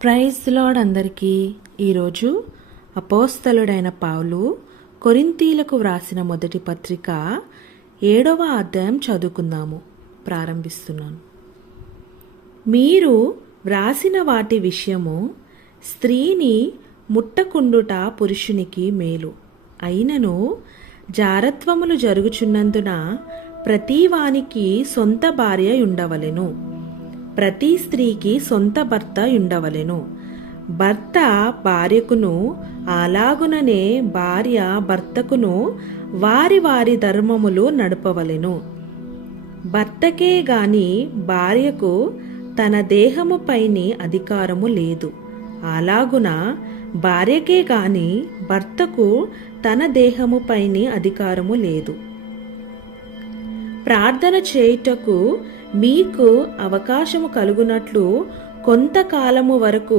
Praise the lord అందరికీ. ఈరోజు అపోస్తలుడైన పౌలు కొరింథీలకు వ్రాసిన మొదటి పత్రిక 7వ అధ్యాయం చదువుకుందాము. ప్రారంభిస్తున్నాను. మీరు వ్రాసిన వాటి విషయము స్త్రీని ముట్టకుండుట పురుషునికి మేలు. అయినను జారత్వములు జరుగుచున్నందున ప్రతివానికి సొంత భార్య ఉండవలెను, ప్రతి స్త్రీకి సొంత భర్త ఉండవలెను. భర్త భార్యకును అలాగుననే భార్య భర్తకును వారి వారి ధర్మములు నడపవలెను. భర్తకే గాని భార్యకు తన దేహముపైని అధికారము లేదు, అలాగున భార్యకే గాని భర్తకు తన దేహముపైని అధికారము లేదు. ప్రార్థన చేయుటకు మీకు అవకాశము కలుగునట్లు కొంతకాలము వరకు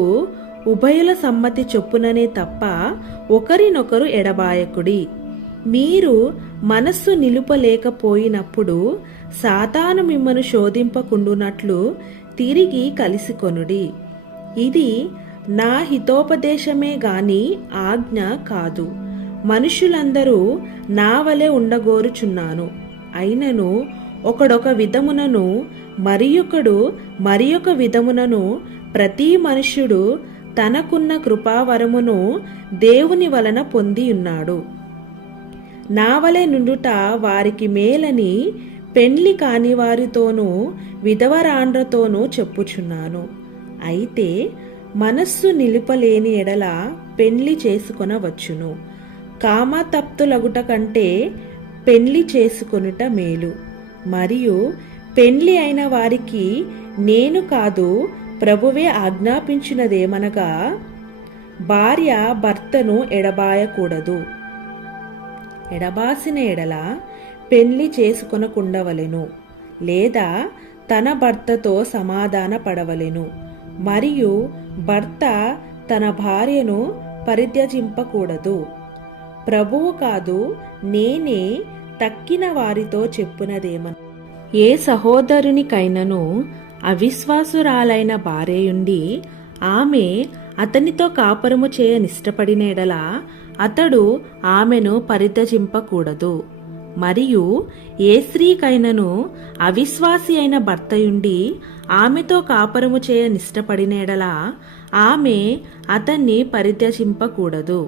ఉభయుల సమ్మతి చొప్పుననే తప్ప ఒకరినొకరు ఎడబాయకుడి. మీరు మనస్సు నిలుపలేకపోయినప్పుడు సాతాను మిమ్మను శోధింపకుండునట్లు తిరిగి కలిసికొనుడి. ఇది నా హితోపదేశమే గాని ఆజ్ఞ కాదు. మనుషులందరూ నా వలె ఉండగోరుచున్నాను. అయినను ఒకడొక విధమునను మరియొక విధమునను ప్రతి మనుష్యుడు తనకున్న కృపావరమును దేవుని వలన పొంది ఉన్నాడు. నా వలె నుండుట వారికి మేలని పెండ్లి కాని వారితోనూ విధవరాండ్రతోనూ చెప్పుచున్నాను. అయితే మనస్సు నిలుపలేని ఎడల పెండ్లి చేసుకొనవచ్చును. కామతప్తులగుట కంటే పెండ్లి చేసుకొనుట మేలు. మరియు పెండ్లి అయిన వారికి నేను కాదు, ప్రభువే ఆజ్ఞాపించినదేమనగా, భార్య భర్తను ఎడబాయకూడదు. ఎడబాసిన ఎడల పెండ్లి చేసుకొనకుండవలెను, లేదా తన భర్తతో సమాధాన పడవలెను. మరియు భర్త తన భార్యను పరిత్యజింపకూడదు. ప్రభువు కాదు, నేనే తక్కిన వారితో చెప్పునదేమన, ఏ సహోదరునికైనను అవిశ్వాసురాలైన భార్యయుండి ఆమె అతనితో కాపురము చేయ నిష్టపడిన ఎడల అతడు ఆమెను పరిత్యజింపకూడదు. మరియు ఏ స్త్రీకైనను అవిశ్వాసి అయిన భర్తయుండి ఆమెతో కాపురము చేయ నిష్టపడిన ఎడల ఆమె అతన్ని పరిత్యజింపకూడదు.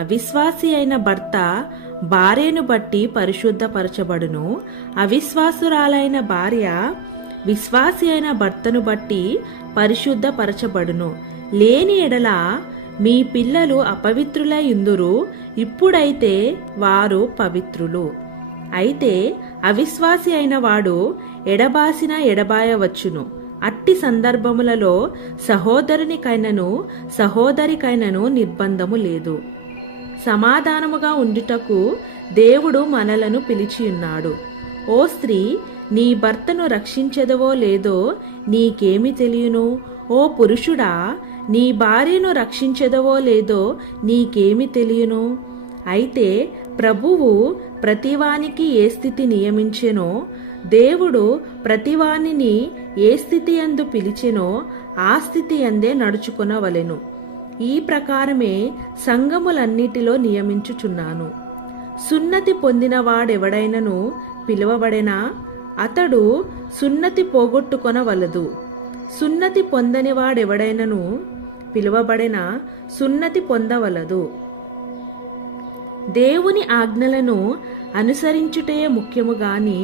అవిశ్వాసి అయిన భర్త భార్యను బట్టి పరిశుద్ధపరచబడును, అవిశ్వాసురాలైన భార్య విశ్వాసి అయిన భర్తను బట్టి పరిశుద్ధపరచబడును. లేని ఎడల మీ పిల్లలు అపవిత్రులై యుందురు, ఇప్పుడైతే వారు పవిత్రులు. అయితే అవిశ్వాసి అయిన వాడు ఎడబాసిన ఎడబాయవచ్చును. అట్టి సందర్భములలో సహోదరునికైనను సహోదరికైనను నిర్బంధము లేదు. సమాధానముగా ఉండుటకు దేవుడు మనలను పిలిచియున్నాడు. ఓ స్త్రీ, నీ భర్తను రక్షించెదవో లేదో నీకేమి తెలియను? ఓ పురుషుడా, నీ భార్యను రక్షించెదవో లేదో నీకేమి తెలియను? అయితే ప్రభువు ప్రతివానికి ఏ స్థితి నియమించెనో, దేవుడు ప్రతివానిని ఏ స్థితి యందు పిలిచెనో ఆ స్థితి యందే నడుచుకొనవలెను. ఈ ప్రకారమే సంఘములన్నిటిలో నియమించుచున్నాను. సున్నతి పొందినవాడెవడైనను పిలువబడెనా, అతడు సున్నతి పోగొట్టుకొనవలదు. సున్నతి పొందని వాడెవడైనను పిలువబడెనా, సున్నతి పొందవలదు. దేవుని ఆజ్ఞలను అనుసరించుటయే ముఖ్యము గాని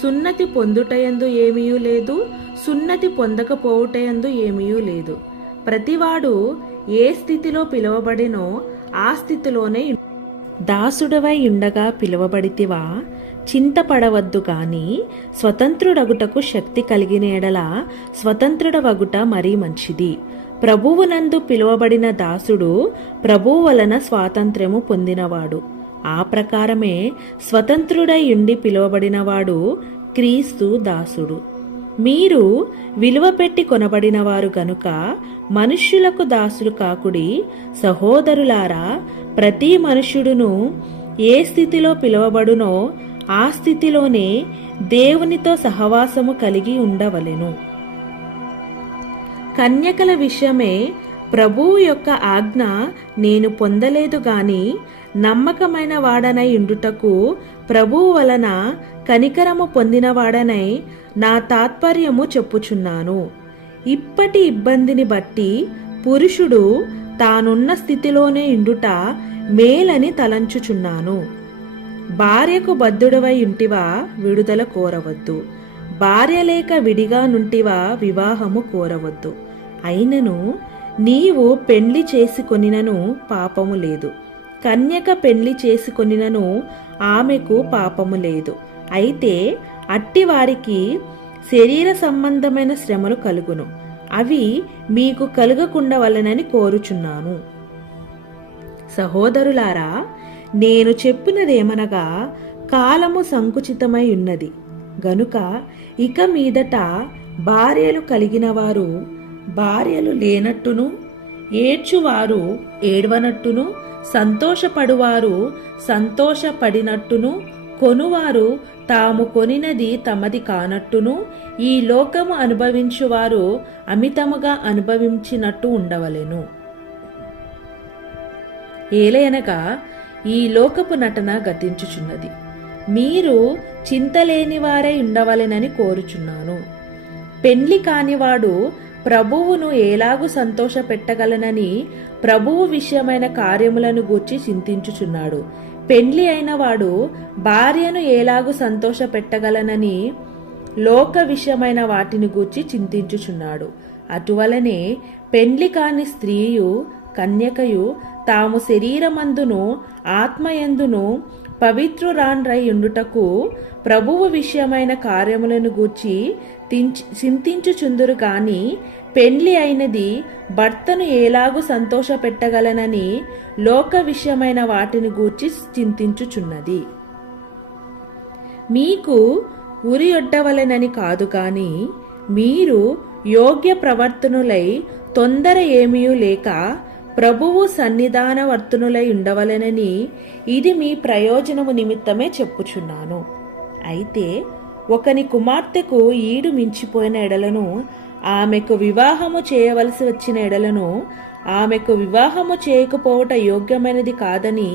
సున్నతి పొందుటయందు ఏమీయూ లేదు, సున్నతి పొందకపోవుటయందు ఏమీయూ లేదు. ప్రతివాడు ఏ స్థితిలో పిలువబడినో ఆ స్థితిలోనే. దాసుడవై ఉండగా పిలువబడితివా, చింతపడవద్దు గాని స్వతంత్రుడగుటకు శక్తి కలిగిన ఎడల స్వతంత్రుడవగుట మరీ మంచిది. ప్రభువునందు పిలువబడిన దాసుడు ప్రభువు వలన స్వాతంత్ర్యము పొందినవాడు. ఆ ప్రకారమే స్వతంత్రుడై ఉండి పిలువబడినవాడు క్రీస్తు దాసుడు. మీరు విలువ పెట్టి కొనబడినవారు గనుక మనుష్యులకు దాసులు కాకుడి. సహోదరులారా, ప్రతి మనుష్యుడును ఏ స్థితిలో పిలువబడునో ఆ స్థితిలోనే దేవునితో సహవాసము కలిగి ఉండవలెను. కన్యకల విషయమే ప్రభువు యొక్క ఆజ్ఞ నేను పొందలేదు గాని నమ్మకమైన వాడనై ఉండుటకు ప్రభువు వలన కనికరము పొందినవాడనై నా తాత్పర్యము చెప్పుచున్నాను. ఇప్పటి ఇబ్బందిని బట్టి పురుషుడు తానున్న స్థితిలోనే ఇండుట మేలని తలంచుచున్నాను. భార్యకు బద్ధుడవై ఉంటివా విడుదల కోరవద్దు, భార్య లేక విడిగా నుంటివా వివాహము కోరవద్దు. అయినను నీవు పెండ్లి చేసుకొనినను పాపము లేదు, కన్యక పెండ్లి చేసుకొనినను ఆమెకు పాపము లేదు. అయితే అట్టివారికి శరీర సంబంధమైన శ్రమలు కలుగును, అవి మీకు కలుగకుండవలెనని కోరుచున్నాను. సహోదరులారా, నేను చెప్పినదేమనగా కాలము సంకుచితమై ఉన్నది గనుక ఇక మీదట భార్యలు కలిగిన వారు భార్యలు లేనట్టును, ఏడ్చువారు ఏడ్వనట్టును, సంతోషపడువారు సంతోషపడినట్టును, కొనువారు తాము కొనినది తమది కానట్టును, ఈ లోకము అనుభవించువారు అమితముగా అనుభవించినట్టు ఉండవలెను. ఏలయనగా ఈ లోకపు నటన గతించుచున్నది. మీరు చింతలేని వారై ఉండవలెనని కోరుచున్నాను. పెండ్లి కానివాడు ప్రభువును ఎలాగు సంతోష పెట్టగలనని ప్రభువు విషయమైన కార్యములను గూర్చి చింతించుచున్నాడు. పెండ్లి అయిన వాడు భార్యను ఎలాగు సంతోష పెట్టగలనని లోక విషయమైన వాటిని గూర్చి చింతించుచున్నాడు. అటువలనే పెండ్లి కాని స్త్రీయు కన్యకయు తాము శరీరమందును ఆత్మయందును పవిత్రురాండ్రై ఉండుటకు ప్రభువు విషయమైన కార్యములను గూర్చి చింతించుచుందురు గాని పెండ్లి అయినది భర్తను ఎలాగు సంతోష పెట్టగలనని లోక విషయమైన వాటిని గూర్చి చింతించుచున్నది. మీకు ఉరియొడ్డవలెనని కాదు గాని మీరు యోగ్య ప్రవర్తనులై తొందర ఏమీయూ లేక ప్రభువు సన్నిధానవర్తనులై ఉండవలెనని ఇది మీ ప్రయోజనము నిమిత్తమే చెప్పుచున్నాను. అయితే ఒకని కుమార్తెకు ఈడు మించిపోయిన ఎడలను ఆమెకు వివాహము చేయవలసి వచ్చిన ఎడలను ఆమెకు వివాహము చేయకపోవట యోగ్యమైనది కాదని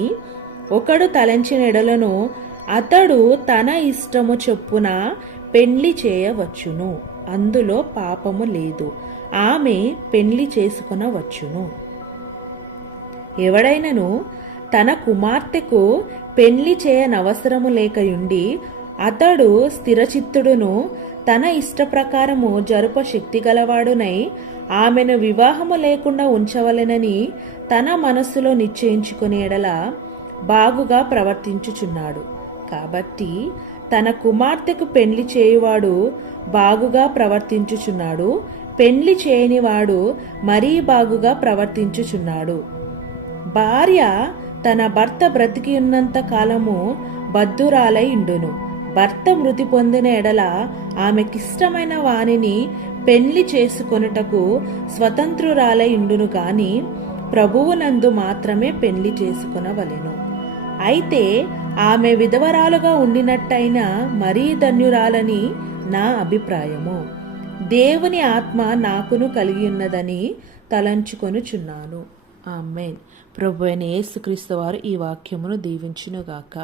ఒకడు తలంచిన ఎడలను అతడు తన ఇష్టము చొప్పున పెండ్లి చేయవచ్చును, అందులో పాపము లేదు. ఆమె పెండ్లి చేసుకొనవచ్చును. ఎవడైనను తన కుమార్తెకు పెండ్లి చేయనవసరము లేకయుండి అతడు స్థిరచిత్తుడును తన ఇష్టప్రకారము జరుప శక్తి గలవాడునై ఆమెను వివాహము లేకుండా ఉంచవలెనని తన మనస్సులో నిశ్చయించుకుని ఎడల బాగుగా ప్రవర్తించుచున్నాడు. కాబట్టి తన కుమార్తెకు పెండ్లి చేయువాడు బాగుగా ప్రవర్తించుచున్నాడు, పెండ్లి చేయనివాడు మరీ బాగుగా ప్రవర్తించుచున్నాడు. భార్య తన భర్త బ్రతికి ఉన్నంత కాలము బద్ధురాలై ఉండును. భర్త మృతి పొందిన ఎడల ఆమెకిష్టమైన వానిని పెండ్లి చేసుకొనుటకు స్వతంత్రురాలై ఉండును గాని ప్రభువునందు మాత్రమే పెండ్లి చేసుకొనవలెను. అయితే ఆమె విధవరాలుగా ఉండినట్టయినా మరీ ధన్యురాలని నా అభిప్రాయము. దేవుని ఆత్మ నాకును కలిగి ఉన్నదని తలంచుకొనుచున్నాను. ఆమేన్. ప్రభువైన యేసుక్రీస్తు వారు ఈ వాక్యమును దీవించునుగాక.